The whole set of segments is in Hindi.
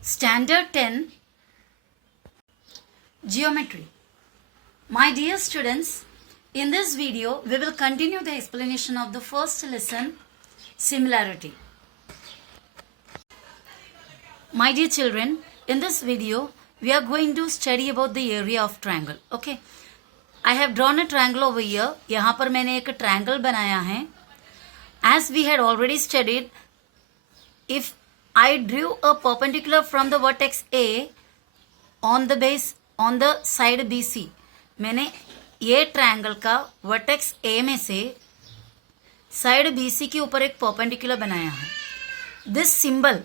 Standard 10 Geometry. My dear students, in this video we will continue the explanation of the first lesson, similarity. My dear children, in this video we are going to study about the area of triangle. Okay, I have drawn a triangle over here. यहाँ पर मैंने एक triangle बनाया है. As we had already studied, if I drew a perpendicular from the vertex A on the base on the side BC, मैंने ये ट्रायंगल का वर्टेक्स A में से साइड BC के ऊपर एक परपेंडिकुलर बनाया है. This symbol,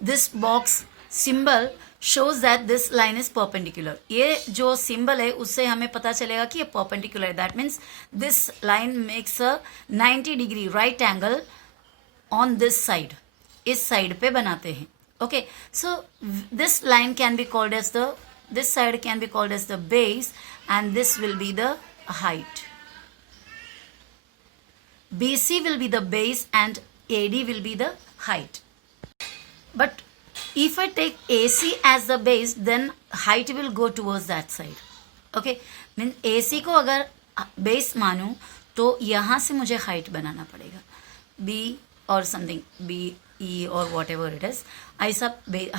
this box symbol shows that this line is perpendicular. ये जो सिंबल है उससे हमें पता चलेगा कि ये परपेंडिकुलर है. That means this line makes a 90 degree right angle on this side. इस साइड पे बनाते हैं. Okay, so this line can be called as the, this side can be called as the base and this will be the height. BC will be the base and AD will be the height. But if I take AC as the base, then height will go towards that side. Okay, mean AC को अगर base मानूं तो यहाँ से मुझे height बनाना पड़ेगा. B or something, B, E or whatever it is, ऐसा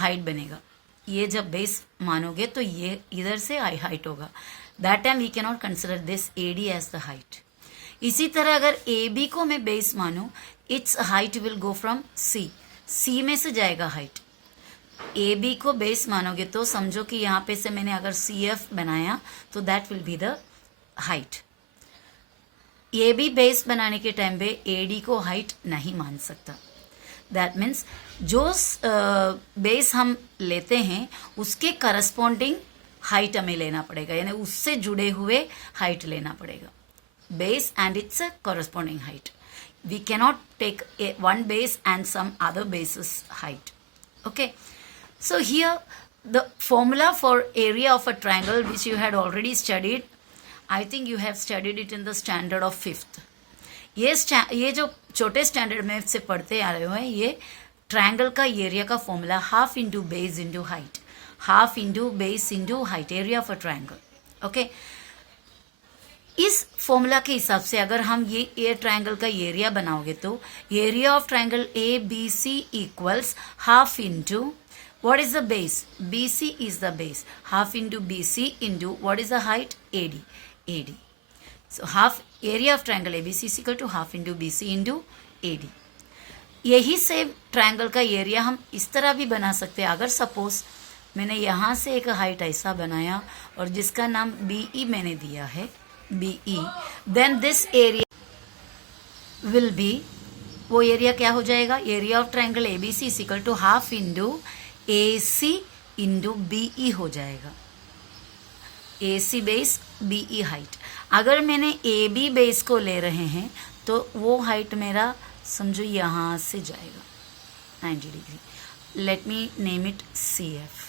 height बनेगा. ये जब बेस मानोगे तो ये इधर से हाइट होगा. That time we can not consider this AD as the height. इसी तरह अगर AB को मैं बेस मानूं, its height will go from C में से जाएगा हाइट. AB को बेस मानोगे तो समझो कि यहाँ पे से मैंने अगर CF बनाया तो that will be the height. AB base बनाने के टाइम पे AD को हाइट नहीं मान सकता. दैट मीन्स जो बेस हम लेते हैं उसके करस्पॉन्डिंग हाइट हमें लेना पड़ेगा, यानी उससे जुड़े हुए हाइट लेना पड़ेगा. Base and it's a corresponding height. We cannot take one base and some other bases height. Okay, so here the formula for area of a triangle which you had already studied. I think you have studied it in the standard of 5th. ये जो छोटे स्टैंडर्ड में से पढ़ते आ रहे हो, ये ट्रायंगल का एरिया का formula half into base into height, half into base into height, area of a triangle. Okay, इस फॉर्मूला के हिसाब से अगर हम ये ट्रायंगल का एरिया बनाओगे तो area of triangle ABC equals half into what is the base, BC is the base, half into BC into what is the height, AD. So half area of triangle ABC is equal to half into BC into AD. यही सेम ट्रायंगल का एरिया हम इस तरह भी बना सकते हैं. अगर सपोज मैंने यहाँ से एक हाइट ऐसा बनाया और जिसका नाम BE मैंने दिया है, BE, then this area will be, वो एरिया क्या हो जाएगा, area of triangle ABC is equal to half into AC into BE हो जाएगा. AC base, BE height. अगर मैंने AB बेस को ले रहे हैं तो वो हाइट मेरा समझो यहाँ से जाएगा 90 degree. Let me name it CF.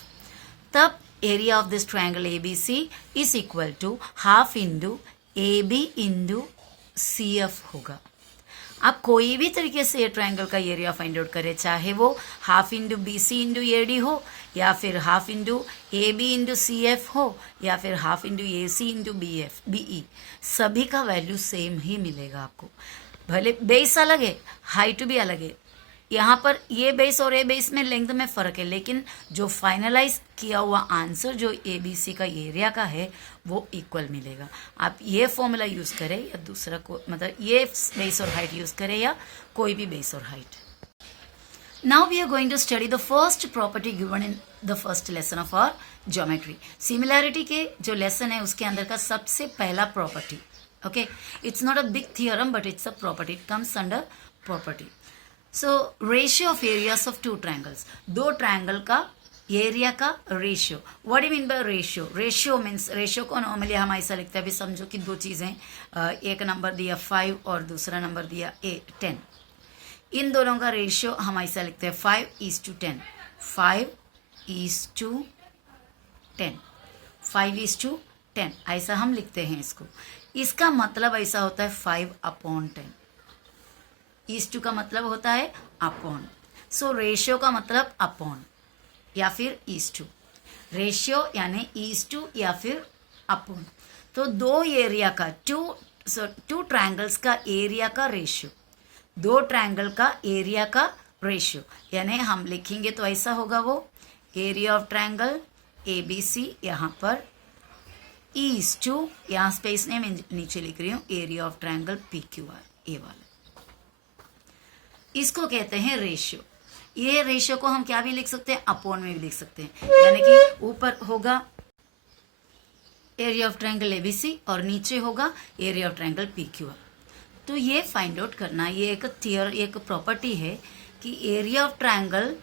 तब area of this triangle ABC is equal to half into AB into CF होगा. आप कोई भी तरीके से ये ट्रायंगल का एरिया फाइंड आउट करें, चाहे वो half into BC into AD हो, या फिर half into AB into CF हो, या फिर half into AC into BE, सभी का वैल्यू सेम ही मिलेगा आपको. भले बेस अलग है, हाइट भी अलग है. यहाँ पर ये बेस और ये बेस में लेंथ में फ़र्क है, लेकिन जो फाइनलाइज किया हुआ आंसर जो ABC का एरिया का है वो इक्वल मिलेगा. आप ये फॉर्मूला यूज़ करें या दूसरा को, मतलब ये बेस और हाइट यूज़ करें या कोई भी बेस और height. Now we are going to study the first property given in the first lesson of our geometry. Similarity के जो लेसन है उसके अंदर का सबसे पहला property. Okay, it's not a big theorem but it's a property, it comes under property. So ratio of areas of two triangles, दो ट्रायंगल का एरिया का ratio. What you mean by ratio? Ratio means, ratio को नॉर्मली हम ऐसा लिखते हैं, अभी समझो कि दो चीज़ें, एक नंबर दिया 5 और दूसरा नंबर दिया 10. इन दोनों का रेशियो हम ऐसा लिखते हैं 5:10, 5:10, 5:10, ऐसा हम लिखते हैं इसको. इसका मतलब ऐसा होता है 5/10. इस टू का मतलब होता है अपॉन. सो रेशियो का मतलब अपॉन. या फिर ईज टू, रेशियो यानी ईज टू या फिर अपॉन। तो दो एरिया का टू ट्रायंगल्स का एरिया का रेशियो, दो ट्रायंगल का एरिया का रेशियो, यानी हम लिखेंगे तो ऐसा होगा वो एरिया ऑफ ट्रायंगल ABC, यहाँ पर ईज टू, यहाँ स्पेस ने मैं नीचे लिख रही हूँ एरिया ऑफ ट्रायंगल PQR, ए वाला, इसको कहते हैं रेशियो। ये रेशियो को हम क्या भी लिख सकते हैं, अपॉन में भी लिख सकते हैं, यानी कि ऊपर होगा एरिया ऑफ ट्रायंगल ABC और नीचे होगा एरिया ऑफ ट्रायंगल PQR। तो ये फाइंड आउट करना, ये एक प्रॉपर्टी है कि area of triangle,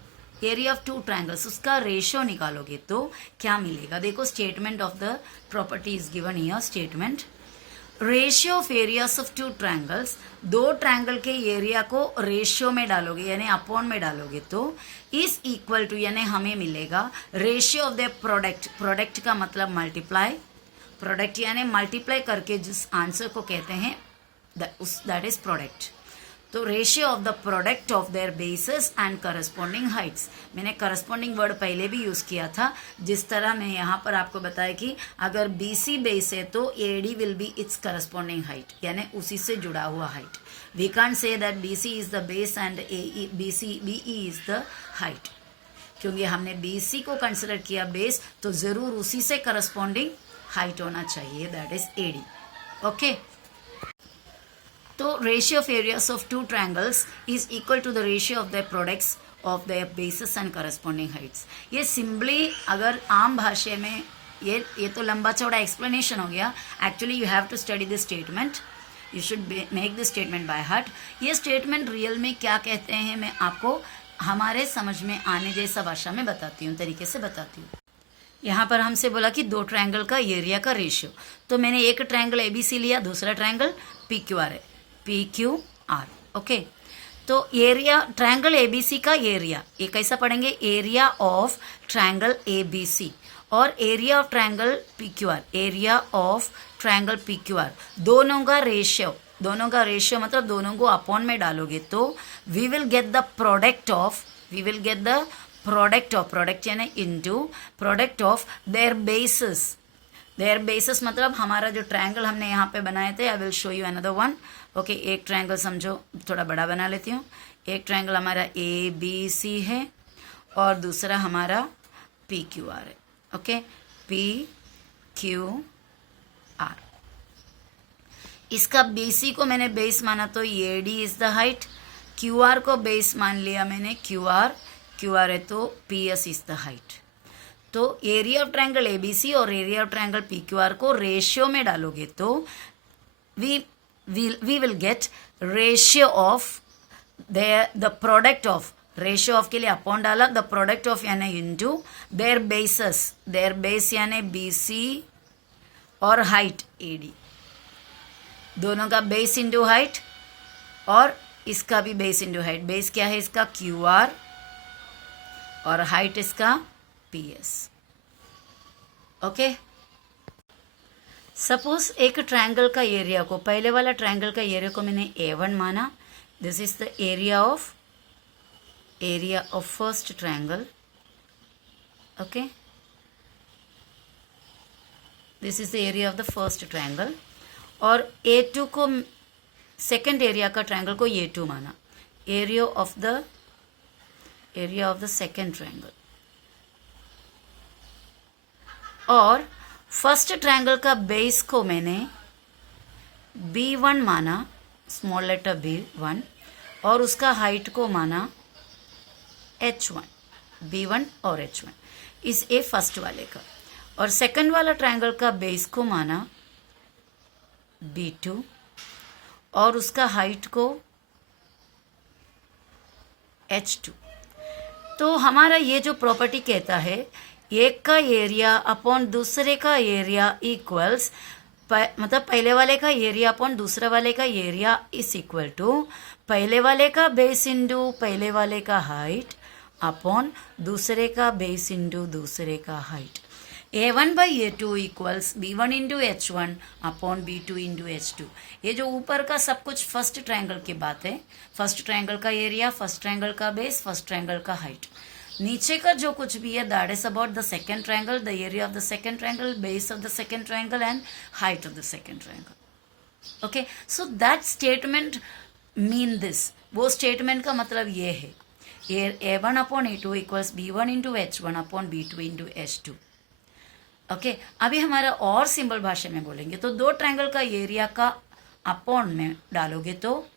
area of two triangles, उसका रेशियो निकालोगे तो क्या मिलेगा। देखो statement of the property is given here. Statement, ratio of areas of two triangles, दो ट्रायंगल के एरिया को रेशियो में डालोगे यानी अपॉन में डालोगे तो इज इक्वल टू, यानी हमें मिलेगा ratio of the product, product का मतलब मल्टीप्लाई, प्रोडक्ट यानी मल्टीप्लाई करके जिस आंसर को कहते हैं दैट इज प्रोडक्ट। तो ratio of the product of there bases and corresponding Heights, मैंने करस्पॉन्डिंग वर्ड पहले भी यूज किया था, जिस तरह मैं यहाँ पर आपको बताया कि अगर BC बेस है तो AD will be its corresponding height, यानी उसी से जुड़ा हुआ height. We can't say that BC is the base and BE is the height, क्योंकि हमने BC को कंसिडर किया बेस तो जरूर उसी से करस्पॉन्डिंग हाइट होना चाहिए, दैट इज AD। ओके, तो ratio of areas of two triangles is equal to the ratio of the products of the bases and corresponding heights. ये सिंपली अगर आम भाषा में, ये तो लंबा चौड़ा एक्सप्लेनेशन हो गया। Actually you have to study this statement, you should make this statement by heart. ये स्टेटमेंट रियल में क्या कहते हैं मैं आपको हमारे समझ में आने जैसा भाषा में बताती हूँ, तरीके से बताती हूँ। यहाँ पर हमसे बोला कि दो ट्रायंगल का एरिया का रेशियो, तो मैंने एक ट्रायंगल ABC लिया, दूसरा ट्रायंगल PQR है, PQR। ओके, तो एरिया ट्रायंगल ABC का एरिया, ये कैसा पढ़ेंगे, एरिया ऑफ ट्रायंगल ABC और area of triangle PQR, area of triangle PQR, दोनों का रेशियो मतलब दोनों को अपॉन में डालोगे तो we will get the product of, product यानी into product of their basis मतलब हमारा जो ट्रायंगल हमने यहाँ पे बनाए थे। I will show you another one. Okay, एक ट्रायंगल समझो, थोड़ा बड़ा बना लेती हूँ। एक ट्रायंगल हमारा ABC है और दूसरा हमारा PQR है। ओके, PQR, इसका BC को मैंने बेस माना तो AD is the height, QR को बेस मान लिया मैंने, QR है तो PS इज द हाइट। तो एरिया ऑफ ट्रायंगल ABC और एरिया ऑफ ट्रायंगल PQR को रेशियो में डालोगे तो we will get ratio of the product of, ratio of के लिए अपॉन डाला, द प्रोडक्ट ऑफ यानी इनटू देयर बेस यानी BC और हाइट AD, दोनों का बेस इंटू हाइट और इसका भी बेस इंटू हाइट। बेस क्या है इसका, QR और हाइट इसका PS। ओके, सपोज एक ट्रायंगल का एरिया को, पहले वाला ट्रायंगल का एरिया को मैंने A1 माना, this is the area of first triangle. Okay, this is the area of the first triangle और A2 को, सेकेंड एरिया का ट्रायंगल को A2 माना, area of the second triangle. और फर्स्ट ट्रायंगल का बेस को मैंने B1 माना, स्मॉल लेटर B1, और उसका हाइट को माना H1, B1 और H1, इस ए फर्स्ट वाले का। और सेकंड वाला ट्रायंगल का बेस को माना B2 और उसका हाइट को H2। तो हमारा ये जो प्रॉपर्टी कहता है एक का एरिया अपॉन दूसरे का एरिया इक्वल्स, मतलब पहले वाले का एरिया अपॉन दूसरे वाले का एरिया इज इक्वल टू पहले वाले का बेस इंटू पहले वाले का हाइट अपॉन दूसरे का बेस इंटू दूसरे का height. A1 by A2 equals B1 into H1 upon B2 into H2। ये जो ऊपर का सब कुछ फर्स्ट ट्रायंगल की बात है, फर्स्ट ट्रायंगल का एरिया, फर्स्ट ट्रायंगल का बेस, फर्स्ट ट्रायंगल का हाइट। नीचे का जो कुछ भी है that is about the second triangle, the area of the second triangle, base of the second triangle and height of the second triangle. Okay, so that statement mean this. वो स्टेटमेंट का मतलब ये है, A1 upon A2 equals B1 into H1 upon B2 into H2. Okay, अभी हमारा और सिंपल भाषा में बोलेंगे तो दो ट्रायंगल का एरिया का अपॉन में डालोगे तो,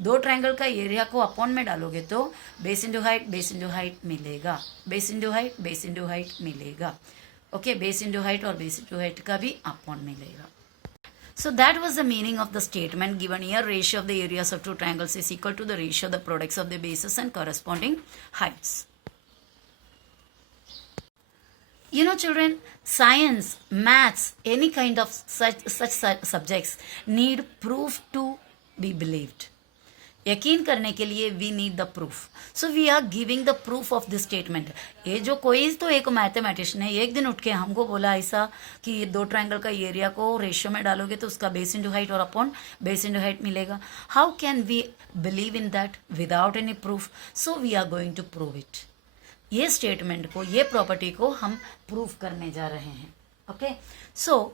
दो ट्रायंगल का एरिया को अपॉन में डालोगे तो बेस इंटू हाइट मिलेगा, बेस इंटू हाइट मिलेगा. ओके, बेस इंटू हाइट और बेस इंटू हाइट का भी अपॉन मिलेगा. So that was the meaning of the statement given here. Ratio of the areas of two triangles is equal to the ratio of the products of the bases and corresponding heights. You know children, science, maths, any kind of such subjects need proof to be believed. यकीन करने के लिए we need the proof. So we are giving the proof of the statement. ये जो कोई तो एक मैथमेटिशियन है, एक दिन उठ के हमको बोला ऐसा कि ये दो ट्रायंगल का एरिया को रेशियो में डालोगे तो उसका बेस इंटू हाइट और अपॉन बेस इंटू हाइट मिलेगा. How can we believe in that without any proof? So we are going to prove it. ये स्टेटमेंट को, ये प्रॉपर्टी को हम प्रूफ करने जा रहे हैं. ओके, सो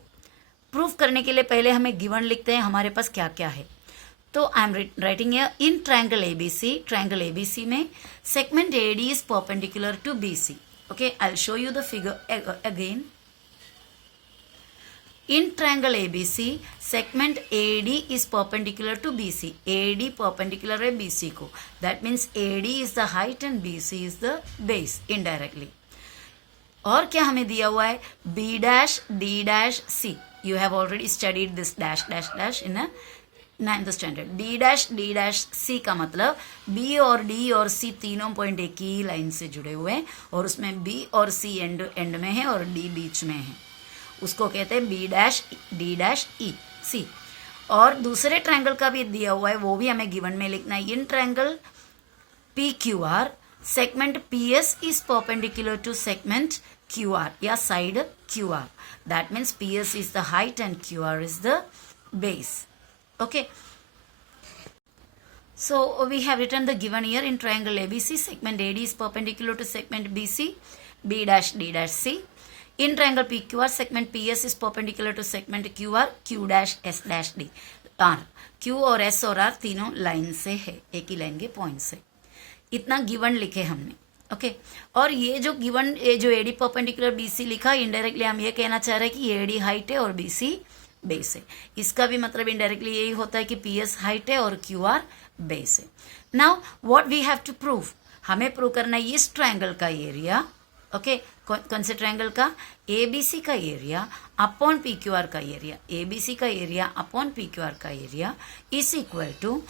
प्रूफ करने के लिए पहले हमें गिवन लिखते हैं हमारे पास क्या क्या है. तो I am writing in triangle ABC में segment AD is perpendicular to BC. Okay, I will show you the figure again. In triangle ABC, segment AD is perpendicular to BC. AD perpendicular है BC को. That means AD is the height and BC is the base indirectly. और क्या हमें दिया हुआ है? B dash D dash C. You have already studied this dash dash dash in a 9th standard. D dash C का मतलब B और D और C तीनों पॉइंट एक ही लाइन से जुड़े हुए हैं और उसमें B और C एंड में है और D बीच में है. उसको कहते हैं B dash D dash E C. और दूसरे ट्रायंगल का भी दिया हुआ है, वो भी हमें गिवन में लिखना है. In triangle PQR segment PS is perpendicular to segment QR या side QR. That means PS is the height and QR is the base. Okay, so we have written the given here in triangle ABC. Segment AD is perpendicular to segment BC, B dash D dash C. In triangle PQR, segment PS is perpendicular to segment QR, Q dash S dash D. R, Q और S और R तीनों लाइन से है, एक ही लाइन के पॉइंट से. इतना गिवन लिखे हमने. ओके, और ये जो गिवन, ये जो AD परपेंडिकुलर BC लिखा, इनडायरेक्टली हम ये कहना चाह रहे हैं कि AD हाइट है और BC बेस है. इसका भी मतलब इनडायरेक्टली यही होता है कि PS हाइट है और QR बेस है. Now what we have to prove, हमें प्रूव करना है इस ट्रायंगल का एरिया. ओके, कौन से ट्रायंगल का? ABC का एरिया अपॉन PQR का एरिया. ABC का एरिया अपॉन PQR का एरिया इज इक्वल टू,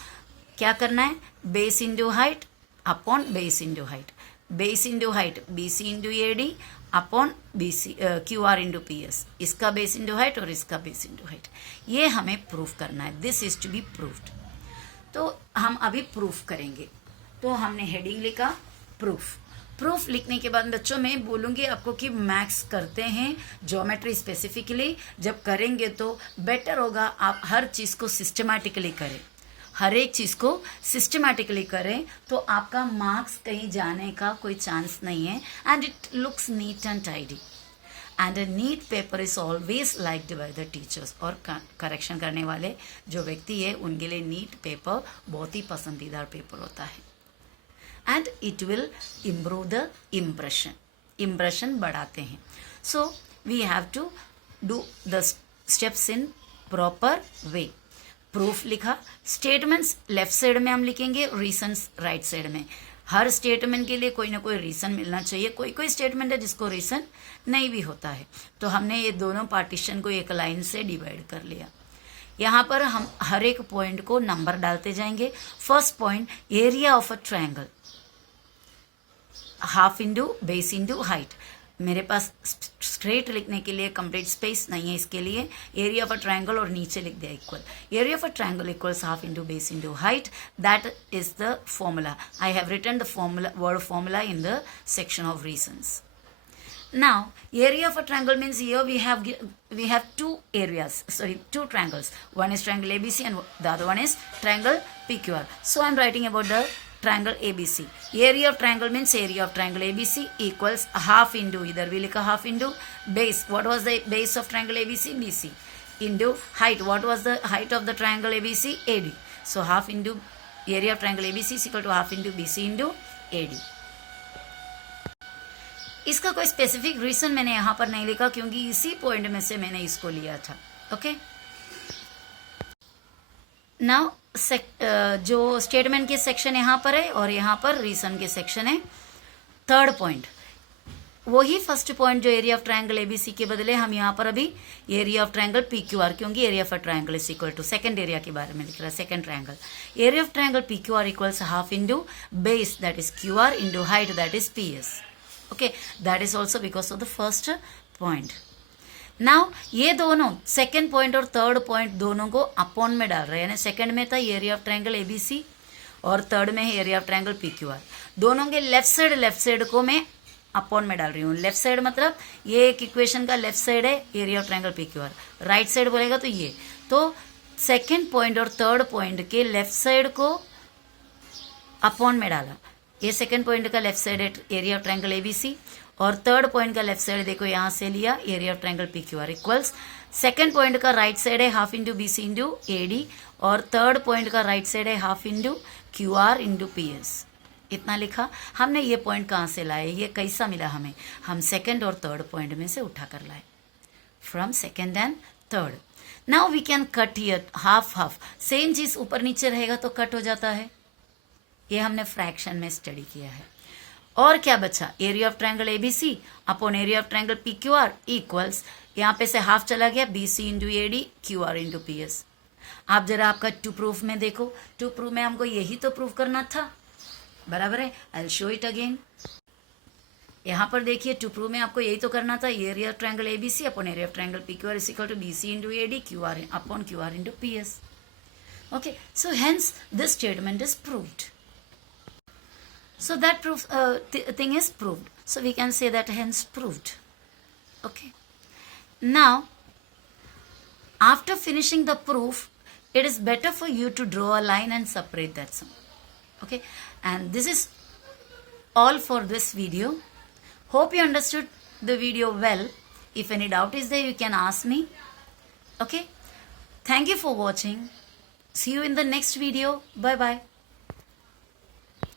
क्या करना है? Base into height upon base into height. Base into height BC into AD upon BC QR into PS. इसका बेस इंटू हाइट और इसका बेस इंटू हाइट. ये हमें प्रूफ करना है. This is to be proved. तो हम अभी प्रूफ करेंगे. तो हमने हेडिंग लिखा प्रूफ. प्रूफ लिखने के बाद बच्चों मैं बोलूँगी आपको कि मैथ्स करते हैं ज्योमेट्री स्पेसिफिकली. जब करेंगे तो बेटर होगा आप हर चीज़ को सिस्टमैटिकली करें, हर एक चीज़ को सिस्टमैटिकली करें, तो आपका मार्क्स कहीं जाने का कोई चांस नहीं है. And it looks neat and tidy. And a neat paper is always liked by the teachers. और करेक्शन करने वाले जो व्यक्ति है उनके लिए नीट पेपर बहुत ही पसंदीदा पेपर होता है. And it will improve the impression बढ़ाते हैं. So we have to do the steps in proper way. Proof लिखा, स्टेटमेंट्स लेफ्ट साइड में हम लिखेंगे, रीजंस राइट साइड में. हर स्टेटमेंट के लिए कोई ना कोई रीजन मिलना चाहिए. कोई कोई स्टेटमेंट है जिसको रीजन नहीं भी होता है. तो हमने ये दोनों पार्टीशन को एक लाइन से डिवाइड कर लिया. यहाँ पर हम हर एक पॉइंट को नंबर डालते जाएंगे. First point, area of a triangle, half into base into height. मेरे पास स्ट्रेट लिखने के लिए कंप्लीट स्पेस नहीं है, इसके लिए एरिया ऑफ अ ट्रायंगल और नीचे लिख दिया equal. Area of a triangle equals half into base into height. That is the formula. I have written the formula, word formula in the section of reasons. Now, area of a triangle means here we have two triangles. One is triangle ABC and the other one is triangle PQR. So I am writing about the triangle ABC. Area of triangle means area of triangle ABC equals half into, इधर भी लिखा half into base. What was the base of triangle ABC? BC. Into height. What was the height of the triangle ABC? AD. So half into area of triangle ABC is equal to half into BC into AD. इसका कोई स्पेसिफिक रीजन मैंने यहाँ पर नहीं लिखा क्योंकि इसी पॉइंट में से मैंने इसको लिया था. ओके, नाउ जो स्टेटमेंट के सेक्शन यहाँ पर है और यहाँ पर रीजन के सेक्शन है. थर्ड पॉइंट वही फर्स्ट पॉइंट जो एरिया ऑफ ट्रायंगल एबीसी के बदले हम यहाँ पर अभी एरिया ऑफ ट्रायंगल पीक्यूआर, क्योंकि area of triangle is equal to second area के बारे में लिख रहा है. Second triangle area of triangle PQR equals half into base that is QR into height that is PS. Okay, that is also because of the first point. Now ये दोनों सेकेंड पॉइंट और थर्ड पॉइंट दोनों को अपॉन में डाल रहे हैं. यानी सेकेंड में था एरिया ऑफ ट्रायंगल एबीसी और थर्ड में है एरिया ऑफ ट्रायंगल पीक्यूआर. दोनों के लेफ्ट साइड को मैं अपॉन में डाल रही हूँ. लेफ्ट साइड मतलब ये एक इक्वेशन का लेफ्ट साइड है area of triangle PQR. Right side बोलेगा तो ये. तो सेकेंड पॉइंट और थर्ड पॉइंट के लेफ्ट साइड को अपॉन में डाला. ये सेकेंड पॉइंट का लेफ्ट साइड है एरिया ऑफ ट्रायंगल एबीसी और थर्ड पॉइंट का लेफ्ट साइड देखो यहाँ से लिया area of triangle PQR equals second point का राइट साइड है half into BC into AD और थर्ड पॉइंट का राइट साइड है half into QR into PS. इतना लिखा हमने. ये पॉइंट कहाँ से लाए, ये कैसा मिला हमें? हम सेकेंड और थर्ड पॉइंट में से उठा कर लाए, from second and third. Now we can cut here half half. Same चीज ऊपर नीचे रहेगा तो कट हो जाता है. ये हमने फ्रैक्शन में स्टडी किया है. और क्या बचा? Area of triangle ABC upon area of triangle PQR equals यहाँ पे से हाफ चला गया BC into AD QR into PS. आप जरा आपका टू प्रूफ में देखो. टू प्रूफ में हमको यही तो प्रूफ करना था, बराबर है. I show it again. यहाँ पर देखिए टू प्रूफ में आपको यही तो करना था. Area of triangle ABC upon area of triangle PQR is equal to BC into AD QR upon QR into PS. Okay, so hence this statement is proved. So that proof thing is proved. So we can say that hence proved. Okay. Now, after finishing the proof, it is better for you to draw a line and separate that sum. Okay. And this is all for this video. Hope you understood the video well. If any doubt is there, you can ask me. Okay. Thank you for watching. See you in the next video. Bye bye.